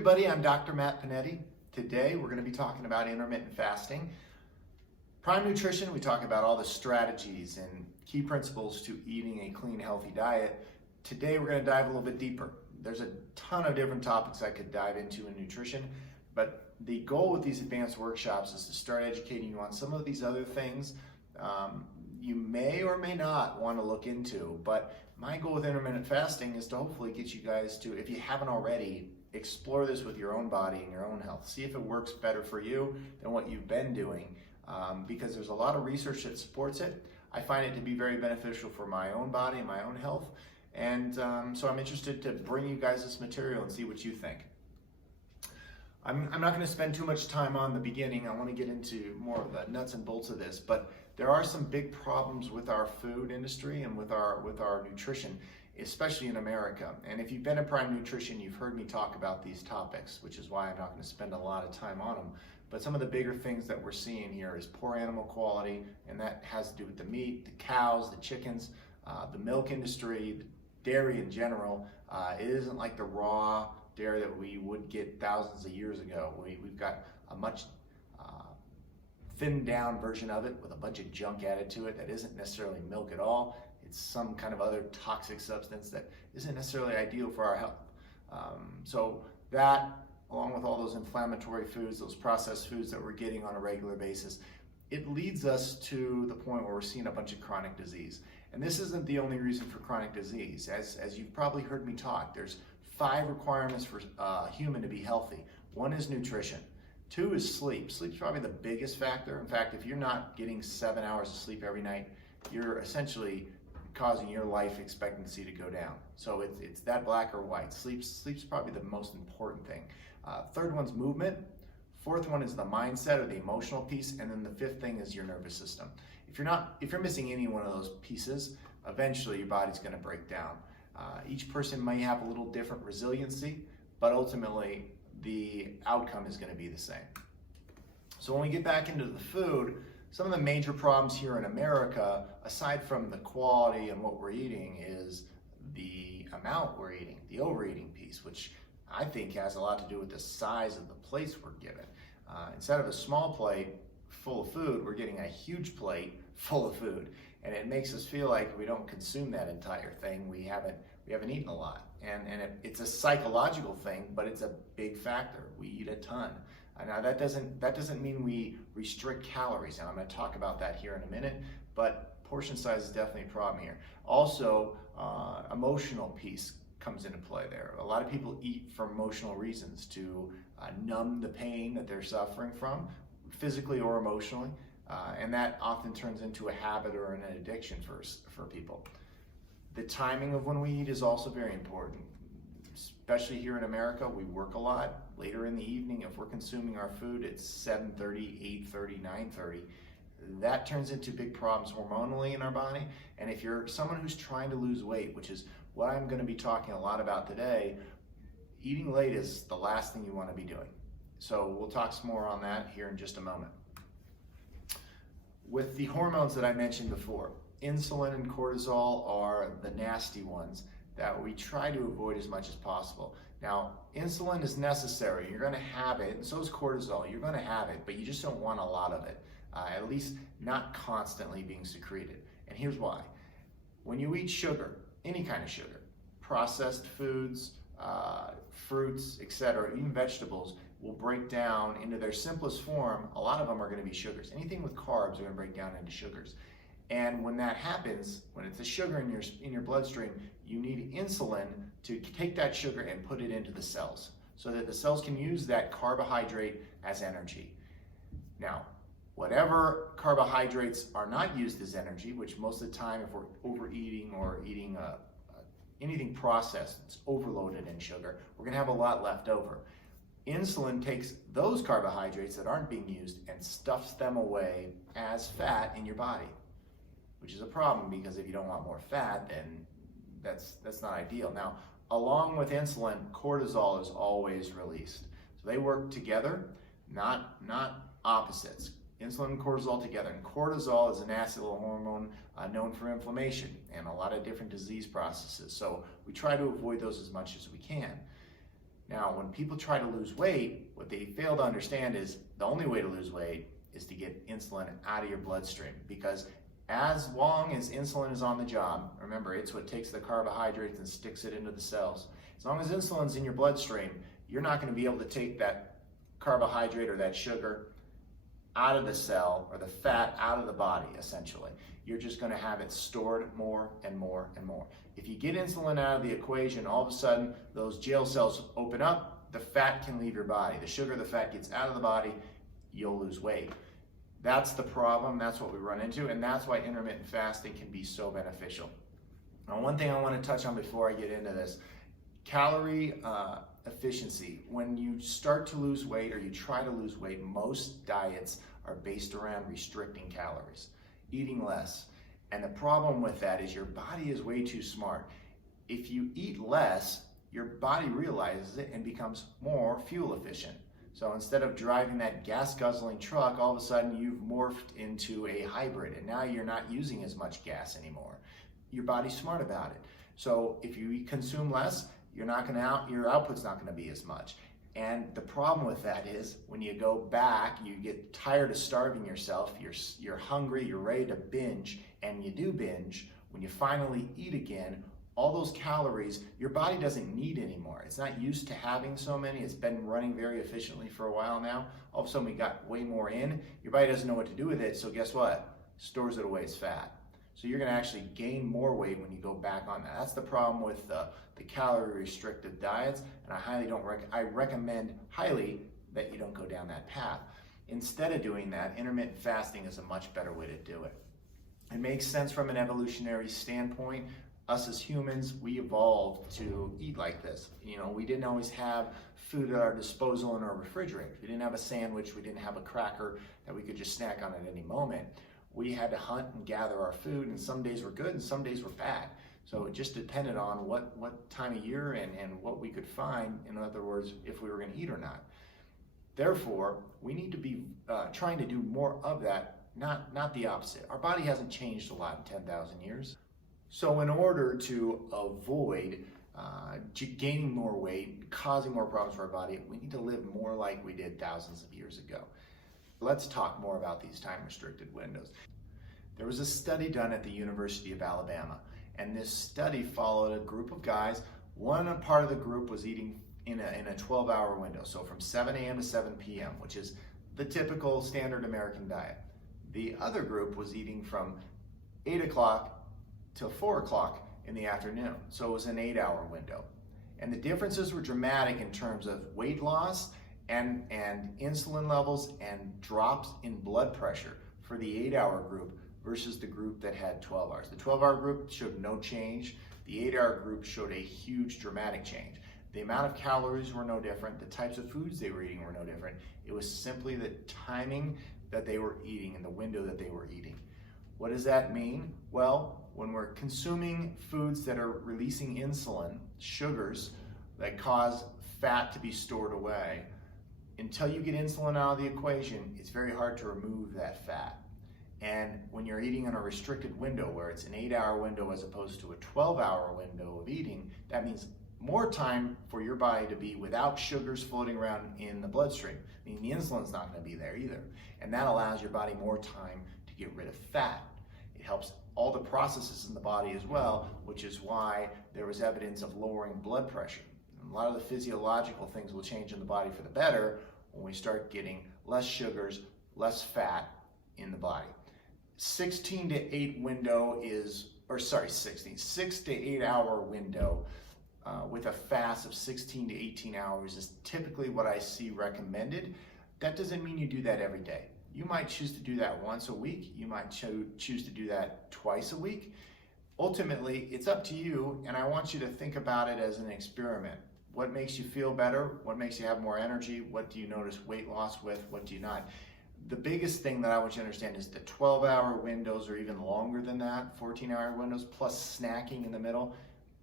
everybody, I'm Dr. Matt Panetti. Today we're going to be talking about intermittent fasting. Prime Nutrition, we talk about all the strategies and key principles to eating a clean, healthy diet. Today we're going to dive a little bit deeper. There's a ton of different topics I could dive into in nutrition, but the goal with these advanced workshops is to start educating you on some of these other things you may or may not want to look into. But my goal with intermittent fasting is to hopefully get you guys to, if you haven't already, explore this with your own body and your own health. See if it works better for you than what you've been doing, because there's a lot of research that supports it. I find it to be very beneficial for my own body and my own health, and so I'm interested to bring you guys this material and see what you think. I'm not going to spend too much time on the beginning. I want to get into more of the nuts and bolts of this, but there are some big problems with our food industry and with our nutrition, especially in America. And if you've been in Prime Nutrition, you've heard me talk about these topics, which is why I'm not going to spend a lot of time on them. But some of the bigger things that we're seeing here is poor animal quality, and that has to do with the meat, the cows, the chickens, the milk industry, the dairy in general. It isn't like the raw dairy that we would get thousands of years ago. We've got a much thinned down version of it with a bunch of junk added to it that isn't necessarily milk at all. It's some kind of other toxic substance that isn't necessarily ideal for our health. So that, along with all those inflammatory foods, those processed foods that we're getting on a regular basis, it leads us to the point where we're seeing a bunch of chronic disease. And this isn't the only reason for chronic disease. As you've probably heard me talk, there's 5 requirements for a human to be healthy. 1 is nutrition. 2 is sleep. Sleep's probably the biggest factor. In fact, if you're not getting 7 hours of sleep every night, you're essentially causing your life expectancy to go down. So it's that black or white. Sleep's probably the most important thing. 3rd one's movement. 4th one is the mindset or the emotional piece, and then the 5th thing is your nervous system. If you're missing any one of those pieces, eventually your body's going to break down. Each person may have a little different resiliency, but ultimately the outcome is going to be the same. So when we get back into the food, some of the major problems here in America, aside from the quality and what we're eating, is the amount we're eating, the overeating piece, which I think has a lot to do with the size of the plates we're given. Instead of a small plate full of food, we're getting a huge plate full of food, and it makes us feel like we don't consume that entire thing. We haven't eaten a lot, and it's a psychological thing, but it's a big factor. We eat a ton. Now that doesn't mean we restrict calories, and I'm going to talk about that here in a minute, but portion size is definitely a problem here. Also, emotional piece comes into play there. A lot of people eat for emotional reasons, to numb the pain that they're suffering from, physically or emotionally, and that often turns into a habit or an addiction for people. The timing of when we eat is also very important, especially here in America. We work a lot. Later in the evening, if we're consuming our food at 7:30, 8:30, 9:30, that turns into big problems hormonally in our body. And if you're someone who's trying to lose weight, which is what I'm going to be talking a lot about today, eating late is the last thing you want to be doing. So we'll talk some more on that here in just a moment. With the hormones that I mentioned before, insulin and cortisol are the nasty ones that we try to avoid as much as possible. Now, insulin is necessary. You're going to have it, and so is cortisol. You're going to have it, but you just don't want a lot of it, at least not constantly being secreted. And here's why. When you eat sugar, any kind of sugar, processed foods, fruits, etc., even vegetables, will break down into their simplest form. A lot of them are going to be sugars. Anything with carbs are going to break down into sugars. And when that happens, when it's a sugar in your bloodstream, you need insulin to take that sugar and put it into the cells so that the cells can use that carbohydrate as energy. Now, whatever carbohydrates are not used as energy, which most of the time if we're overeating or eating anything processed, it's overloaded in sugar, we're going to have a lot left over. Insulin takes those carbohydrates that aren't being used and stuffs them away as fat in your body, which is a problem, because if you don't want more fat, then that's not ideal. Now, along with insulin, cortisol is always released. So they work together, not opposites. Insulin and cortisol together. And cortisol is an acid hormone known for inflammation and a lot of different disease processes. So we try to avoid those as much as we can. Now, when people try to lose weight, what they fail to understand is the only way to lose weight is to get insulin out of your bloodstream, because as long as insulin is on the job, remember, it's what takes the carbohydrates and sticks it into the cells. As long as insulin's in your bloodstream, you're not going to be able to take that carbohydrate or that sugar out of the cell, or the fat out of the body, essentially. You're just going to have it stored more and more and more. If you get insulin out of the equation, all of a sudden those jail cells open up, the fat can leave your body. The sugar, the fat gets out of the body, you'll lose weight. That's the problem, that's what we run into, and that's why intermittent fasting can be so beneficial. Now, one thing I want to touch on before I get into this, calorie efficiency. When you start to lose weight or you try to lose weight, most diets are based around restricting calories, eating less. And the problem with that is your body is way too smart. If you eat less, your body realizes it and becomes more fuel efficient. So instead of driving that gas-guzzling truck, all of a sudden you've morphed into a hybrid, and now you're not using as much gas anymore. Your body's smart about it. So if you consume less, your output's not going to be as much. And the problem with that is when you go back, you get tired of starving yourself, you're hungry, you're ready to binge, and you do binge. When you finally eat again, all those calories, your body doesn't need anymore. It's not used to having so many. It's been running very efficiently for a while now. All of a sudden we got way more in. Your body doesn't know what to do with it, so guess what? Stores it away as fat. So you're going to actually gain more weight when you go back on that. That's the problem with the calorie restrictive diets, and I recommend highly that you don't go down that path. Instead of doing that, intermittent fasting is a much better way to do it. It makes sense from an evolutionary standpoint. Us as humans, we evolved to eat like this. We didn't always have food at our disposal in our refrigerators. We didn't have a sandwich, we didn't have a cracker that we could just snack on at any moment. We had to hunt and gather our food, and some days were good and some days were bad. So it just depended on what time of year and what we could find, in other words, if we were going to eat or not. Therefore, we need to be trying to do more of that, not the opposite. Our body hasn't changed a lot in 10,000 years. So in order to avoid gaining more weight, causing more problems for our body, we need to live more like we did thousands of years ago. Let's talk more about these time-restricted windows. There was a study done at the University of Alabama, and this study followed a group of guys. One part of the group was eating in a 12-hour window, so from 7 a.m. to 7 p.m., which is the typical standard American diet. The other group was eating from 8 o'clock till 4 o'clock in the afternoon, so it was an 8-hour window. And the differences were dramatic in terms of weight loss and insulin levels and drops in blood pressure for the 8-hour group versus the group that had 12 hours. The 12-hour group showed no change. The 8-hour group showed a huge dramatic change. The amount of calories were no different. The types of foods they were eating were no different. It was simply the timing that they were eating and the window that they were eating. What does that mean? Well, when we're consuming foods that are releasing insulin, sugars that cause fat to be stored away, until you get insulin out of the equation, it's very hard to remove that fat. And when you're eating in a restricted window, where it's an 8-hour window as opposed to a 12-hour window of eating, that means more time for your body to be without sugars floating around in the bloodstream. I mean, the insulin's not going to be there either. And that allows your body more time to get rid of fat. It helps all the processes in the body as well, which is why there was evidence of lowering blood pressure. And a lot of the physiological things will change in the body for the better when we start getting less sugars, less fat in the body. 6 to 8 hour window with a fast of 16 to 18 hours is typically what I see recommended. That doesn't mean you do that every day. You might choose to do that once a week. You might choose to do that twice a week. Ultimately, it's up to you, and I want you to think about it as an experiment. What makes you feel better? What makes you have more energy? What do you notice weight loss with? What do you not? The biggest thing that I want you to understand is the 12-hour windows or even longer than that, 14-hour windows plus snacking in the middle.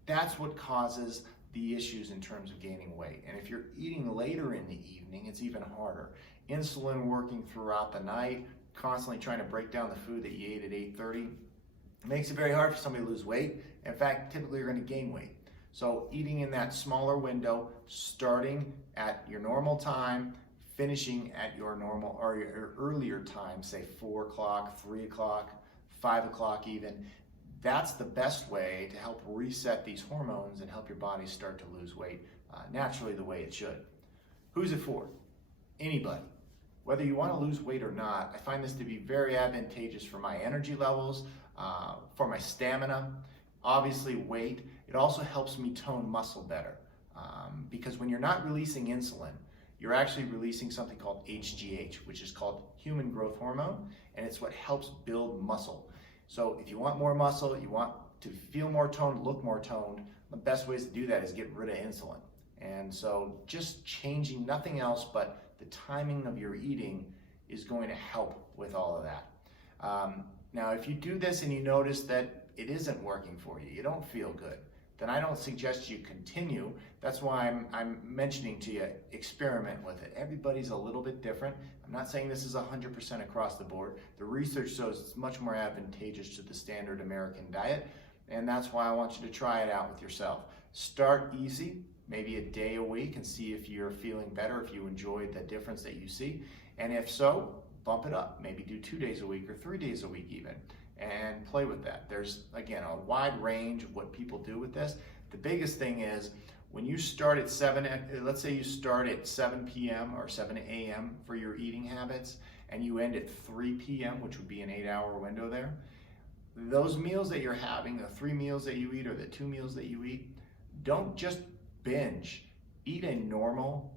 That's what causes the issues in terms of gaining weight. And if you're eating later in the evening, it's even harder. Insulin working throughout the night, constantly trying to break down the food that you ate at 8:30, makes it very hard for somebody to lose weight. In fact, typically you're going to gain weight. So eating in that smaller window, starting at your normal time, finishing at your normal or your earlier time, say 4 o'clock, 3 o'clock, 5 o'clock even, that's the best way to help reset these hormones and help your body start to lose weight naturally the way it should. Who's it for? Anybody. Whether you want to lose weight or not, I find this to be very advantageous for my energy levels, for my stamina, obviously weight. It also helps me tone muscle better because when you're not releasing insulin, you're actually releasing something called HGH, which is called human growth hormone, and it's what helps build muscle. So if you want more muscle, you want to feel more toned, look more toned, the best ways to do that is get rid of insulin. And so just changing nothing else but the timing of your eating is going to help with all of that. Now, if you do this and you notice that it isn't working for you, you don't feel good, then I don't suggest you continue. That's why I'm mentioning to you, experiment with it. Everybody's a little bit different. I'm not saying this is 100% across the board. The research shows it's much more advantageous to the standard American diet, and that's why I want you to try it out with yourself. Start easy, maybe a day a week, and see if you're feeling better, if you enjoyed the difference that you see. And if so, bump it up. Maybe do 2 days a week or 3 days a week even, and play with that. There's, again, a wide range of what people do with this. The biggest thing is when you start at let's say you start at 7 p.m. or 7 a.m. for your eating habits, and you end at 3 p.m., which would be an 8-hour window there. Those meals that you're having, the 3 meals that you eat or the 2 meals that you eat, don't just binge. Eat a normal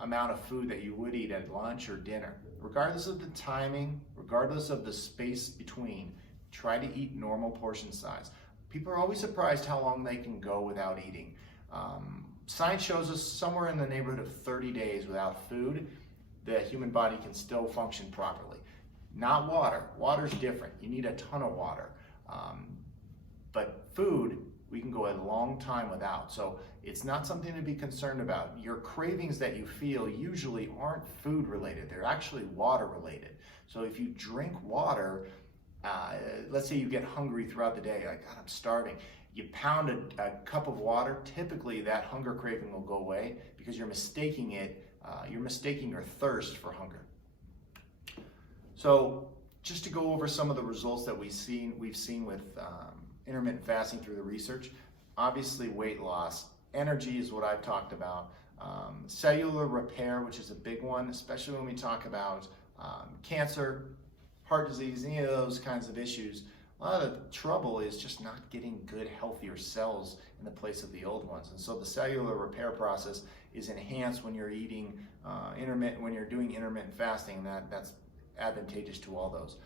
amount of food that you would eat at lunch or dinner. Regardless of the timing, regardless of the space between, try to eat normal portion size. People are always surprised how long they can go without eating. Science shows us somewhere in the neighborhood of 30 days without food, the human body can still function properly. Not water. Water's different. You need a ton of water. But food, we can go a long time without. So it's not something to be concerned about. Your cravings that you feel usually aren't food related. They're actually water related. So if you drink water, let's say you get hungry throughout the day, like, God, I'm starving. You pound a cup of water, typically that hunger craving will go away because you're mistaking your thirst for hunger. So just to go over some of the results that we've seen with intermittent fasting through the research, obviously weight loss, energy is what I've talked about, cellular repair, which is a big one, especially when we talk about cancer, heart disease, any of those kinds of issues. A lot of the trouble is just not getting good, healthier cells in the place of the old ones. And so the cellular repair process is enhanced when you're eating when you're doing intermittent fasting. That's advantageous to all those.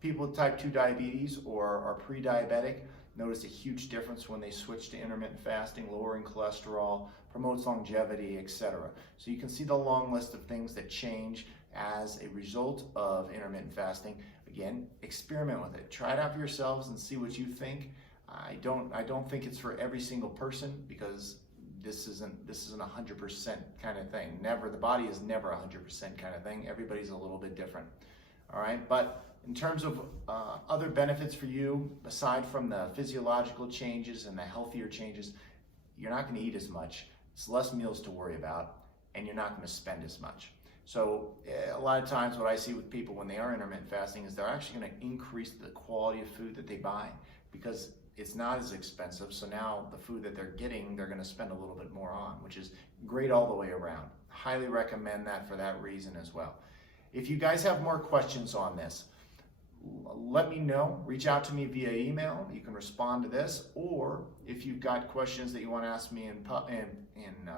People with type 2 diabetes or are pre-diabetic notice a huge difference when they switch to intermittent fasting, lowering cholesterol, promotes longevity, etc. So you can see the long list of things that change as a result of intermittent fasting. Again, experiment with it. Try it out for yourselves and see what you think. I don't think it's for every single person because this isn't 100% kind of thing. The body is never 100% kind of thing. Everybody's a little bit different. All right, but in terms of other benefits for you, aside from the physiological changes and the healthier changes, you're not going to eat as much. It's less meals to worry about, and you're not going to spend as much. So a lot of times what I see with people when they are intermittent fasting is they're actually going to increase the quality of food that they buy because it's not as expensive. So now the food that they're getting, they're going to spend a little bit more on, which is great all the way around. Highly recommend that for that reason as well. If you guys have more questions on this, let me know. Reach out to me via email. You can respond to this, or if you've got questions that you want to ask me in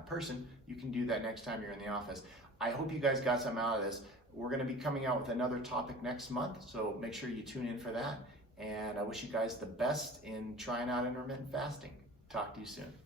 person, you can do that next time you're in the office. I hope you guys got something out of this. We're going to be coming out with another topic next month, so make sure you tune in for that. And I wish you guys the best in trying out intermittent fasting. Talk to you soon.